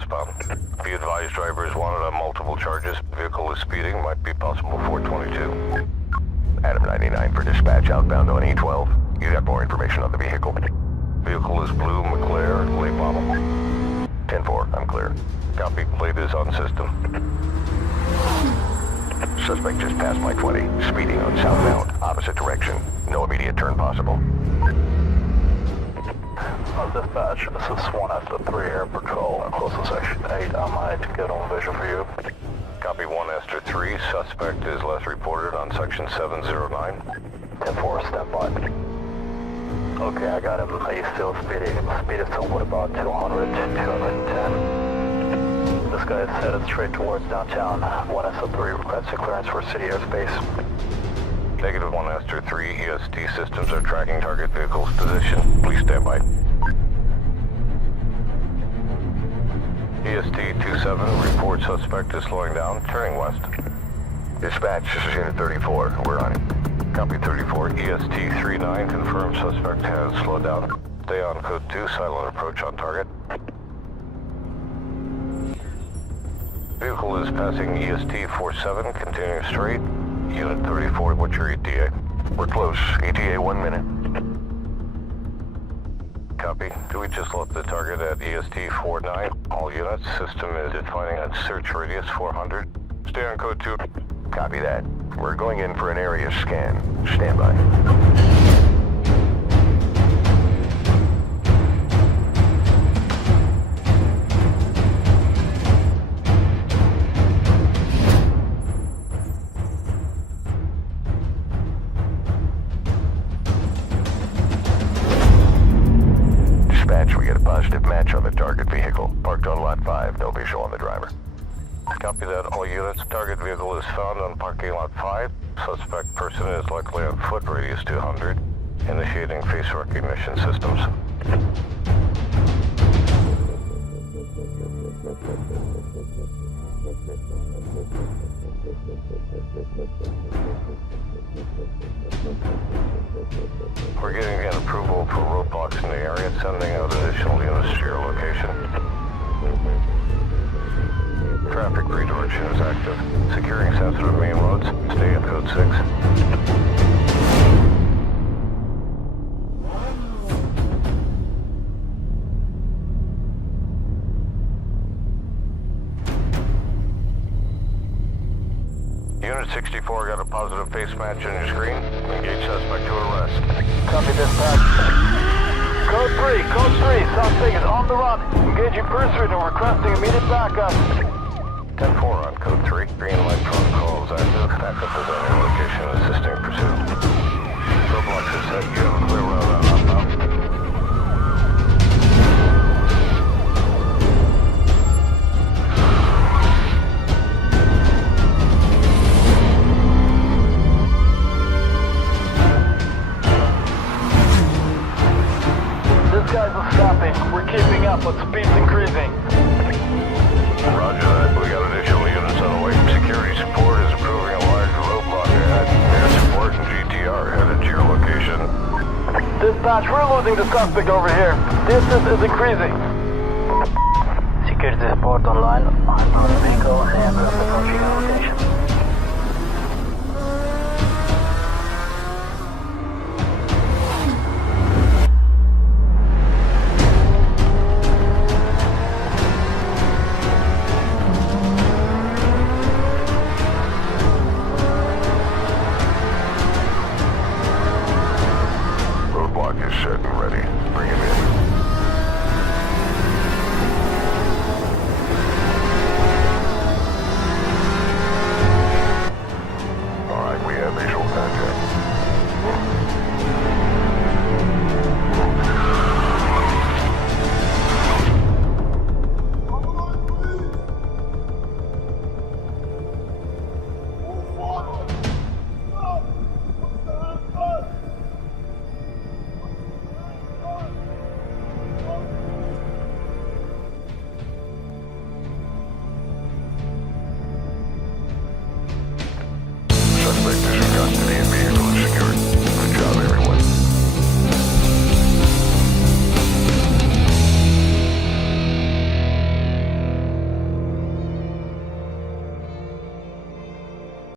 westbound. Be advised drivers wanted on multiple charges. Vehicle is speeding, might be possible 422. Adam 99 for dispatch outbound on E12. You got more information on the vehicle? Vehicle is blue, McLaren, late model. 10-4, I'm clear. Copy, plate is on system. Suspect just passed my 20, speeding on southbound, opposite direction. No immediate turn possible. Dispatch, this is 1 after 3 Air Patrol, close to section 8. I might get on visual for you. Copy 1 Esther 3, suspect is last reported on section 709. 10-4, stand by. Okay, I got him. He's still speeding. Speed is somewhat about 200, 210. This guy is headed straight towards downtown. 1 Esther 3 requesting clearance for city airspace. Negative 1 Esther 3, EST systems are tracking target vehicle's position. Please stand by. EST 27, report suspect is slowing down, turning west. Dispatch, this is Unit 34. We're on it. Copy 34, EST 39, confirmed suspect has slowed down. Stay on code 2, silent approach on target. Vehicle is passing EST 47, continuing straight. Unit 34, what's your ETA? We're close. ETA 1 minute. Copy. Do we just left the target at EST 49? All units, system is defining a search radius 400. Stay on code 2. Copy that. We're going in for an area scan. Stand by. We get a positive match on the target vehicle. Parked on lot 5, no visual on the driver. Copy that, all units. Target vehicle is found on parking lot 5. Suspect person is likely on foot, radius 200. Initiating face recognition systems. We're getting an approval for roadblocks in the area, sending out additional units to your location. Traffic redirection is active. Securing sensitive main roads. Stay at code 6. Unit 64 got a positive face match on your screen. Engage suspect to arrest. Copy dispatch. Code 3, suspect is on the run. Engaging pursuit and requesting immediate backup. 10-4 on code 3. Green light phone call is active. Backup is on your location assisting pursuit. Roadblocks are set. You have a clear route on outbound. This guy's stopping. We're keeping up, but speed's increasing. Roger that. We got additional units on the way. Security support is approving a large roadblock ahead. Air support and GTR headed to your location. Dispatch, we're losing the suspect over here. Distance is increasing. Security support online. I'm on the vehicle and approaching your location. Roadblock is set and ready.